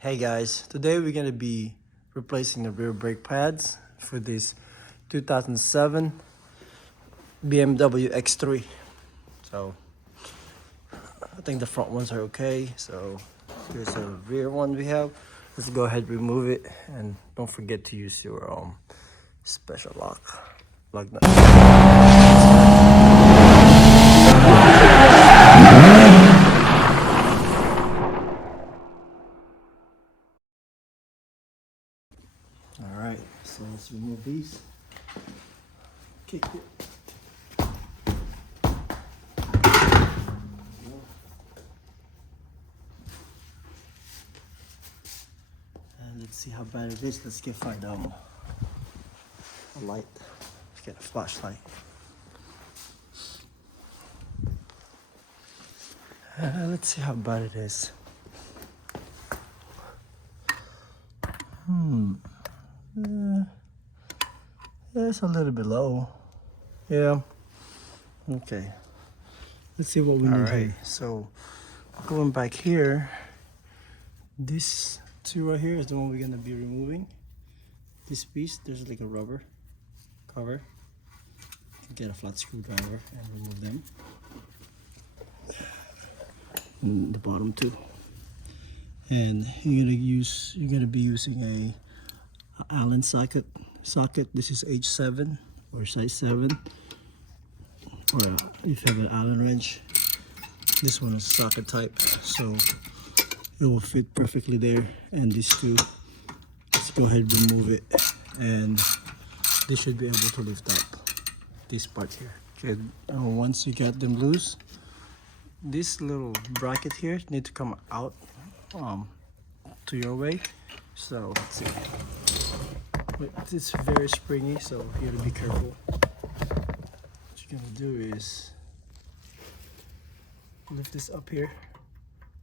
Hey guys, today we're gonna be replacing the rear brake pads for this 2007 BMW X3. So I think the front ones are okay. So here's the rear one we have. Let's go ahead and remove it, and don't forget to use your special lug nut. Alright, so let's remove these. Kick it. And let's see how bad it is. Let's find a light. Let's get a flashlight. Let's see how bad it is. It's a little bit low. Yeah. Okay. Let's see what we need here. So going back here, this two right here is the one we're gonna be removing. This piece, there's like a rubber cover. You can get a flat screwdriver and remove them. And the bottom too. And you're gonna be using a Allen socket. This is H7 or size 7, or if you have an Allen wrench, this one is socket type, so it will fit perfectly there. And these two, let's go ahead and remove it, and this should be able to lift up this part here. Okay, once you get them loose, this little bracket here need to come out to your way. So let's see. It's very springy, so you gotta be careful. What you're gonna do is lift this up here,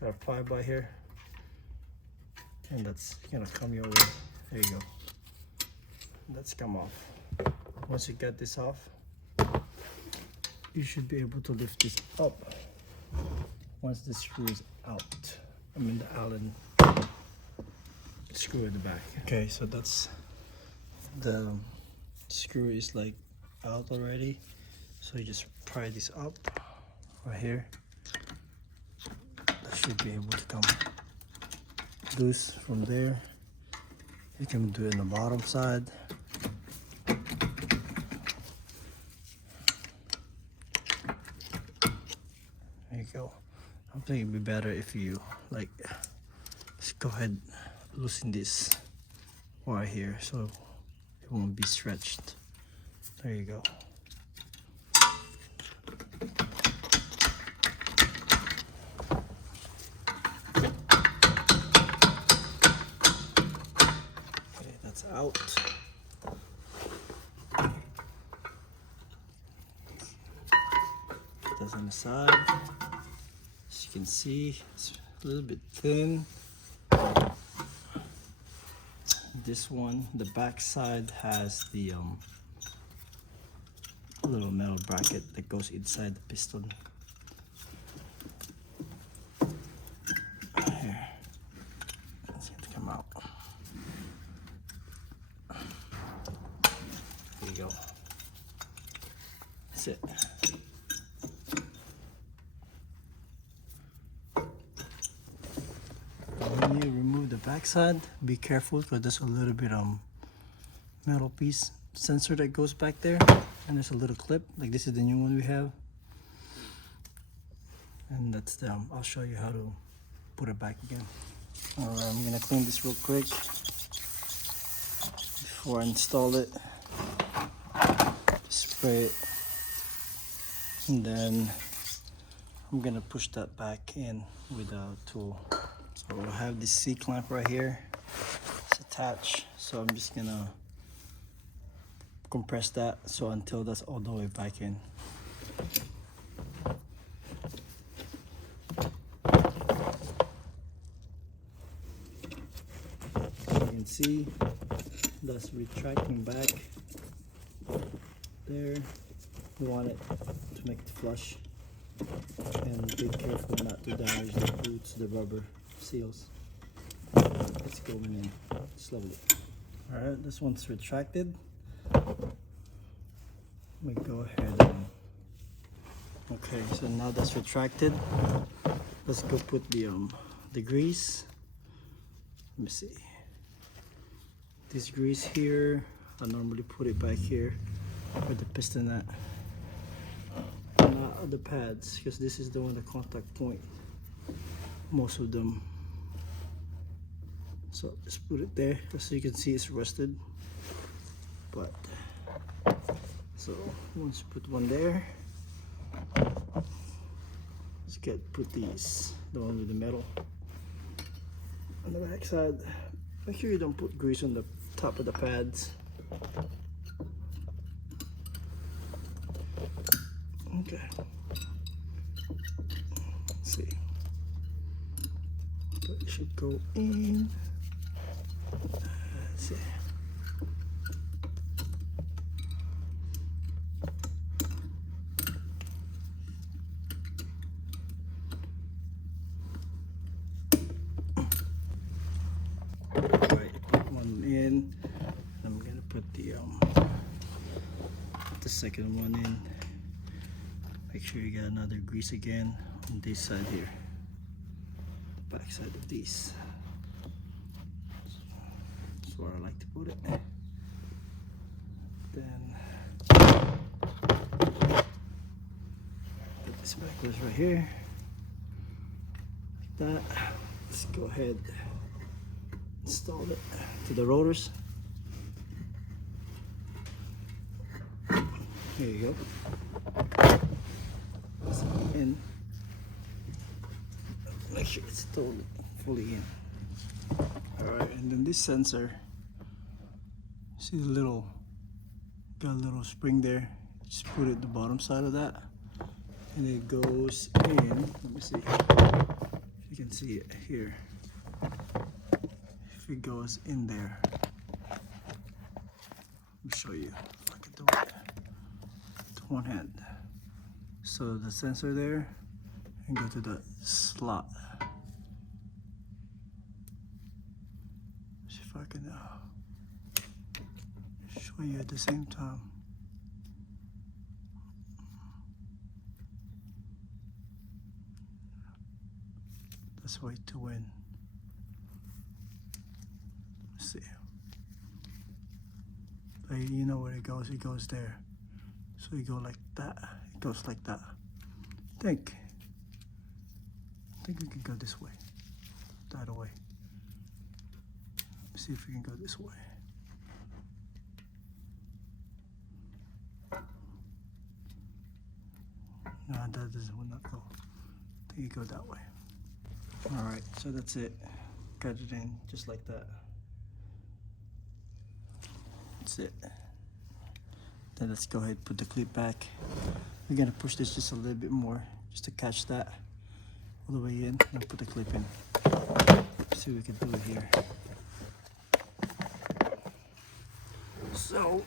got a ply by here, and that's gonna come your way. There you go. That's come off. Once you get this off, you should be able to lift this up once the screw is out. I mean the Allen screw in the back. Okay, so that's the screw is like out already, so you just pry this up right here. That should be able to come loose from there. You can do it on the bottom side. There you go. I'm thinking it'd be better if you let's go ahead loosen this wire here so it won't be stretched. There you go. Okay, that's out. That's on the side. As you can see, it's a little bit thin. This one, the back side has the little metal bracket that goes inside the piston. Here, let's get it to come out. There you go. That's it. When you remove the back side, be careful because there's a little bit metal piece sensor that goes back there, and there's a little clip. Like this is the new one we have, and that's the I'll show you how to put it back again. Alright, I'm gonna clean this real quick before I install it. Spray it, and then I'm gonna push that back in with a tool. So I have this C-clamp right here. It's attached, so I'm just gonna compress that so until that's all the way back in. You can see that's retracting back there. You want it to make it flush, and be careful not to damage the boots, the rubber seals. It's going in slowly. All right, this one's retracted. We go ahead and, okay, so now that's retracted. Let's go put the grease. Let me see. This grease here, I normally put it back here where the piston at, not the pads, because this is the one, the contact point, most of them. So just put it there, just so you can see it's rusted. But so once you put one there, let's put these, the one with the metal on the back side. Make sure you don't put grease on the top of the pads. Okay. Let's see. But it should go in. Let's see. Second one in. Make sure you got another grease again on this side here, back side of these. That's where I like to put it. Then put this backwards right here, like that. Let's go ahead, install it to the rotors. Here you go. In. Make sure it's totally fully in. Alright, and then this sensor, see the little, got a little spring there. Just put it at the bottom side of that, and it goes in. Let me see if you can see it here. If it goes in there, let me show you if I can do it. One hand, so the sensor there, and go to the slot. See if I can show you at the same time. That's way to win. Let's see. But you know where it goes there. So you go like that, it goes like that. I think we can go this way, that way. Let's see if we can go this way. No, that will not go. I think you go that way. All right, so that's it. Got it in just like that. That's it. Then let's go ahead and put the clip back. We're gonna push this just a little bit more, just to catch that all the way in, and put the clip in. Let's see what we can do here. So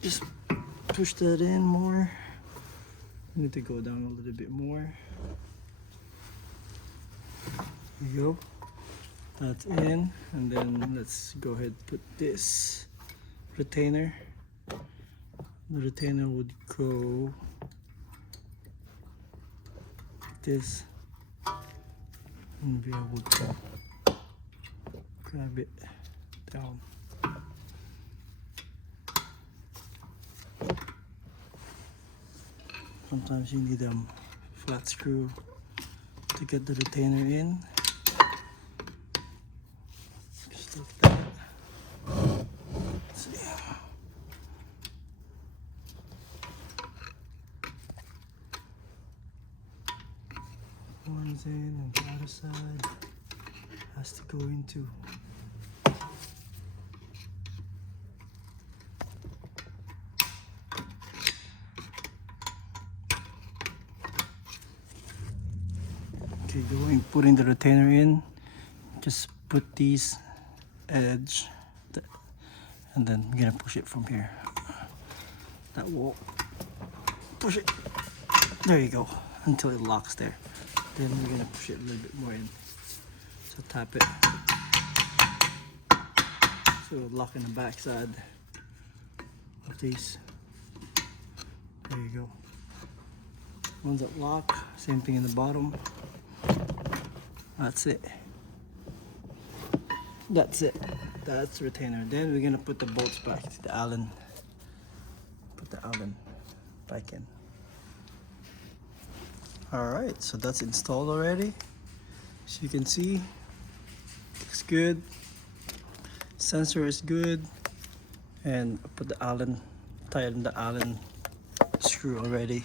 just push that in more. I need to go down a little bit more. There you go. That's in, and then let's go ahead and put this retainer. The retainer would go like this, and be able to grab it down. Sometimes you need a flat screw to get the retainer in. Just like that. Let's see. One's in and the other side has to go into. Okay, putting the retainer in, just put these edge and then I'm gonna push it from here. That will push it. There you go, until it locks there. Then we're gonna push it a little bit more in. So tap it. So lock in the back side of these. There you go. Ones that lock, same thing in the bottom. That's it. That's it. That's the retainer. Then we're gonna put the bolts back to the Allen. Put the Allen back in. Alright, so that's installed already. As you can see, looks good. Sensor is good. And I put the Allen, tied in the Allen screw already.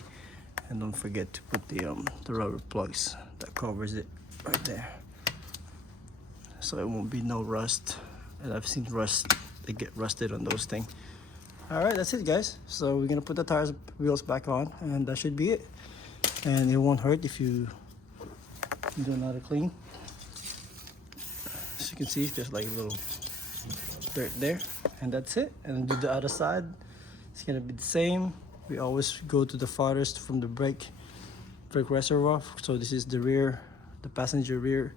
And don't forget to put the rubber plugs that covers it right there, so it won't be no rust. And I've seen rust, they get rusted on those things. All right, that's it guys. So we're gonna put the tires wheels back on, and that should be it. And it won't hurt if you do not clean. As you can see, there's like a little dirt there, and that's it. And do the other side, it's gonna be the same. We always go to the farthest from the brake reservoir. So this is the rear, the passenger rear.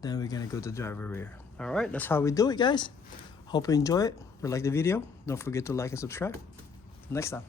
Then we're gonna go to driver rear. All right, that's how we do it, guys. Hope you enjoy it or like the video. Don't forget to like and subscribe. Next time.